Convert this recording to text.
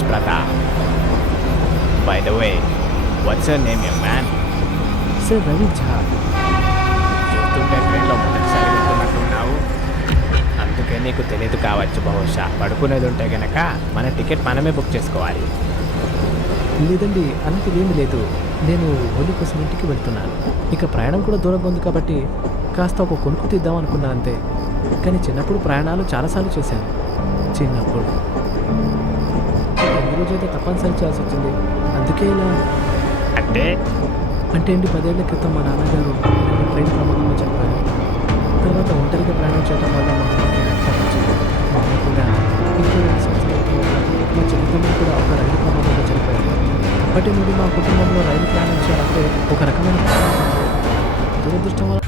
Miss Pratap. By the way, what's your name, young man? Sir Ravi Jha. చూస్తుంటే ట్రైన్లో మొదటిసారి వెళ్తున్నట్టున్నావు. అందుకే నీకు తెలియదు కావచ్చు బహుశా. పడుకునేది ఉంటే గనక మన టికెట్ మనమే బుక్ చేసుకోవాలి. లేదండి, అలాంటిది ఏమీ లేదు. నేను హోలీ కోసం ఇంటికి వెళ్తున్నాను. ఇక ప్రయాణం కూడా దూరంగా ఉంది కాబట్టి కాస్త ఒక కొనుక్కు తీద్దాం అనుకున్నాను అంతే. కానీ చిన్నప్పుడు ప్రయాణాలు చాలాసార్లు చేశాను. చిన్నప్పుడు ఈరోజైతే తప్పనిసరి చేయాల్సి వచ్చింది. అందుకే ఇలా అంటే అంటే 10 ఏళ్ల క్రితం మా నాన్నగారు ట్రైన్ ప్రమాదంలో చనిపోయారు. తర్వాత ఒంటరిగా ప్రయాణం చేయడం వల్ల మా అమ్మకి రక్తం వచ్చింది. మా అమ్మ కూడా ఇంకో 2 సంవత్సరాల తర్వాత మా చెల్లితమ్ముడు కూడా ఒక రైలు ప్రమాదంలో చనిపోయారు. అప్పటి నుండి మా కుటుంబంలో రైలు ప్రయాణం చేయాలంటే ఒక రకమైన దురదృష్టం వల్ల